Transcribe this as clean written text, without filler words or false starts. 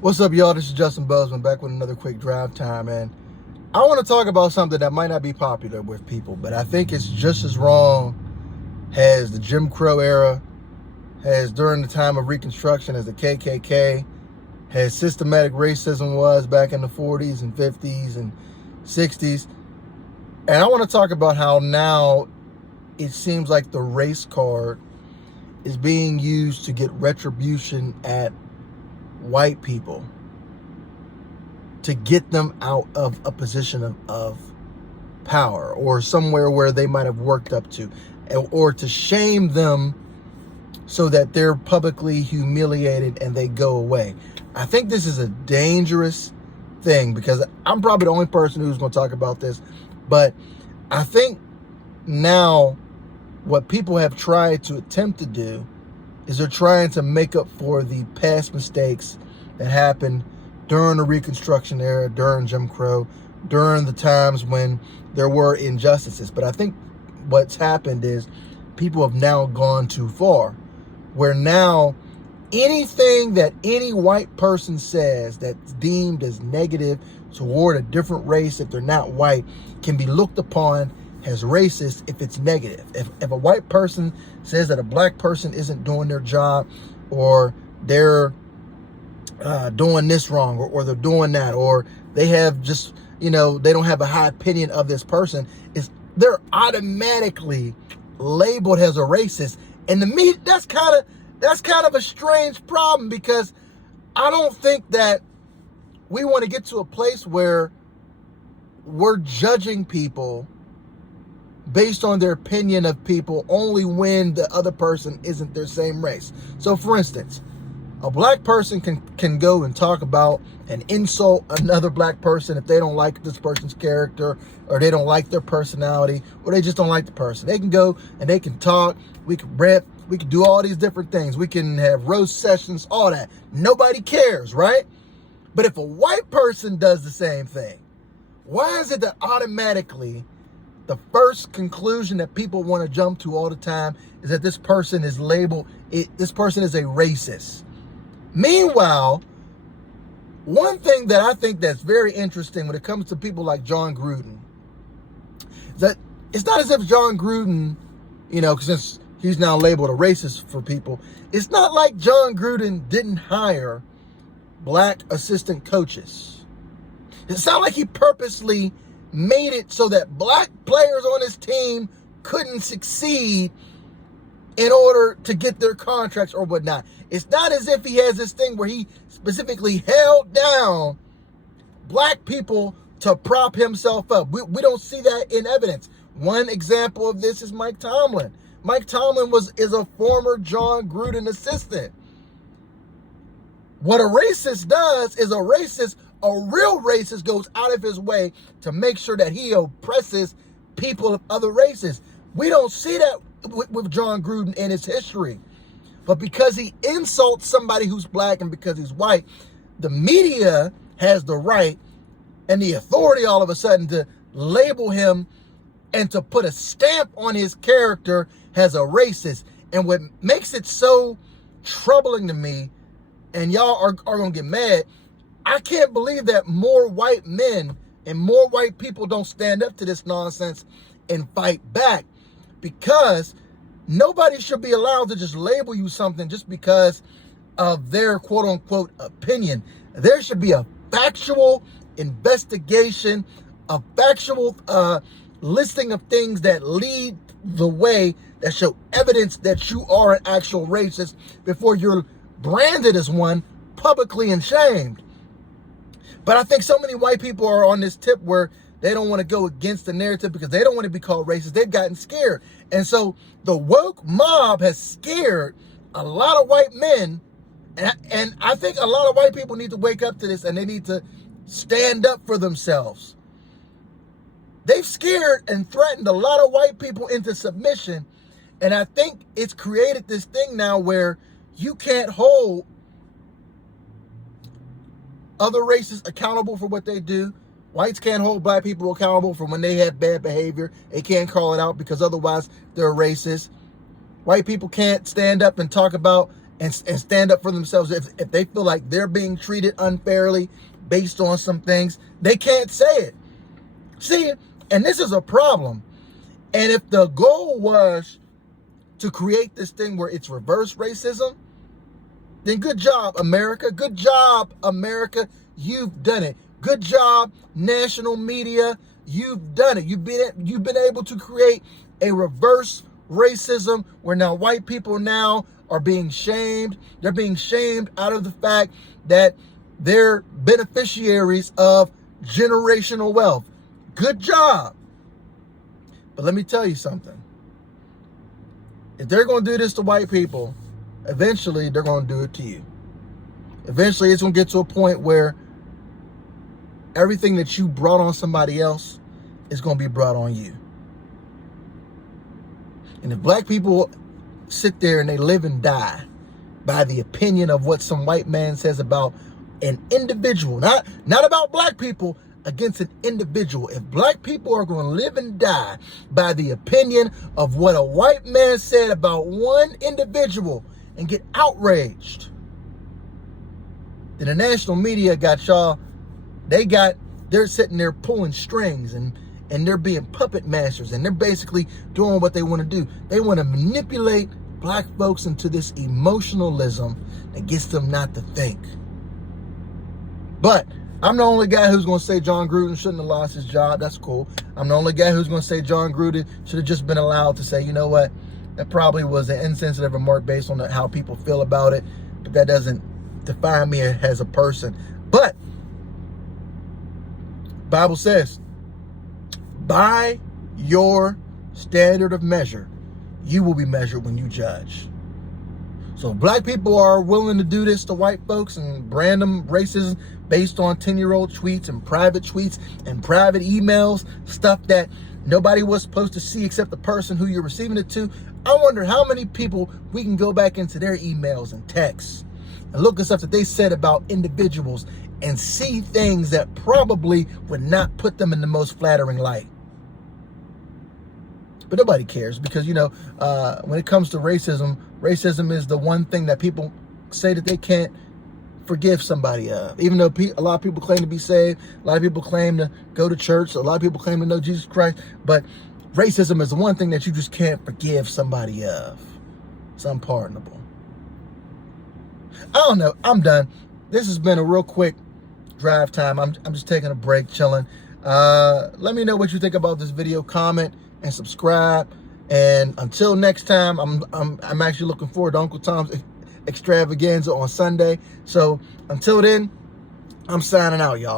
What's up, y'all? This is Justin Bozeman back with another quick drive time, and I want to talk about something that might not be popular with people, but I think it's just as wrong as the Jim Crow era, as during the time of Reconstruction, as the KKK, as systematic racism was back in the 40s and 50s and 60s. And I want to talk about how now it seems like the race card is being used to get retribution at white people, to get them out of a position of power or somewhere where they might have worked up to, or to shame them so that they're publicly humiliated and they go away. I think this is a dangerous thing because I'm probably the only person who's going to talk about this, but I think now what people have tried to attempt to do is they're trying to make up for the past mistakes that happened during the Reconstruction era, during Jim Crow, during the times when there were injustices. But I think what's happened is people have now gone too far, where now anything that any white person says that's deemed as negative toward a different race, if they're not white, can be looked upon as racist if it's negative. If a white person says that a black person isn't doing their job, or they're doing this wrong, or they're doing that, or they have just, they don't have a high opinion of this person, they're automatically labeled as a racist. And to me, that's kind of a strange problem, because I don't think that we want to get to a place where we're judging people based on their opinion of people only when the other person isn't their same race. So for instance, a black person can go and talk about and insult another black person if they don't like this person's character, or they don't like their personality, or they just don't like the person. They can go and they can talk, we can rip, we can do all these different things. We can have roast sessions, all that. Nobody cares, right? But if a white person does the same thing, why is it that automatically the first conclusion that people want to jump to all the time is that this person is labeled, this person is a racist? Meanwhile, one thing that I think that's very interesting when it comes to people like Jon Gruden, is that it's not as if Jon Gruden, since he's now labeled a racist for people, it's not like Jon Gruden didn't hire black assistant coaches. It's not like he purposely made it so that black players on his team couldn't succeed in order to get their contracts or whatnot. It's not as if he has this thing where he specifically held down black people to prop himself up. We don't see that in evidence. One example of this is Mike Tomlin. Mike Tomlin is a former Jon Gruden assistant. What a racist does is a real racist goes out of his way to make sure that he oppresses people of other races. We don't see that with Jon Gruden in his history. But because he insults somebody who's black and because he's white, the media has the right and the authority all of a sudden to label him and to put a stamp on his character as a racist. And what makes it so troubling to me, and y'all are going to get mad, I can't believe that more white men and more white people don't stand up to this nonsense and fight back, because nobody should be allowed to just label you something just because of their quote unquote opinion. There should be a factual investigation, a factual listing of things that lead the way, that show evidence that you are an actual racist before you're branded as one publicly and shamed. But I think so many white people are on this tip where they don't want to go against the narrative because they don't want to be called racist. They've gotten scared. And so the woke mob has scared a lot of white men. And I think a lot of white people need to wake up to this, and they need to stand up for themselves. They've scared and threatened a lot of white people into submission. And I think it's created this thing now where you can't hold other races accountable for what they do. Whites can't hold black people accountable for when they have bad behavior. They can't call it out because otherwise they're racist. White people can't stand up and talk about and stand up for themselves. If they feel like they're being treated unfairly based on some things, they can't say it. See, and this is a problem. And if the goal was to create this thing where it's reverse racism, then good job, America. Good job, America. You've done it. Good job, national media. You've done it. You've been able to create a reverse racism where now white people now are being shamed. They're being shamed out of the fact that they're beneficiaries of generational wealth. Good job. But let me tell you something. If they're going to do this to white people, eventually they're going to do it to you. Eventually it's going to get to a point where everything that you brought on somebody else is going to be brought on you. And if black people sit there and they live and die by the opinion of what some white man says about an individual, not about black people, against an individual. If black people are going to live and die by the opinion of what a white man said about one individual and get outraged, then the national media got y'all, they're sitting there pulling strings and they're being puppet masters, and they're basically doing what they want to do. They want to manipulate black folks into this emotionalism that gets them not to think. But I'm the only guy who's going to say Jon Gruden shouldn't have lost his job. That's cool. I'm the only guy who's going to say Jon Gruden should have just been allowed to say, you know what, that probably was an insensitive remark based on how people feel about it, but that doesn't define me as a person. But Bible says, by your standard of measure, you will be measured when you judge. So if black people are willing to do this to white folks and brand them racism based on 10-year-old tweets and private emails, stuff that nobody was supposed to see except the person who you're receiving it to, I wonder how many people we can go back into their emails and texts and look at stuff that they said about individuals and see things that probably would not put them in the most flattering light. But nobody cares because, when it comes to racism is the one thing that people say that they can't forgive somebody of. Even though a lot of people claim to be saved, a lot of people claim to go to church, a lot of people claim to know Jesus Christ, but racism is the one thing that you just can't forgive somebody of. It's unpardonable. I don't know. I'm done. This has been a real quick drive time. I'm just taking a break, chilling. Let me know what you think about this video. Comment and subscribe. And until next time, I'm actually looking forward to Uncle Tom's extravaganza on Sunday. So until then, I'm signing out, y'all.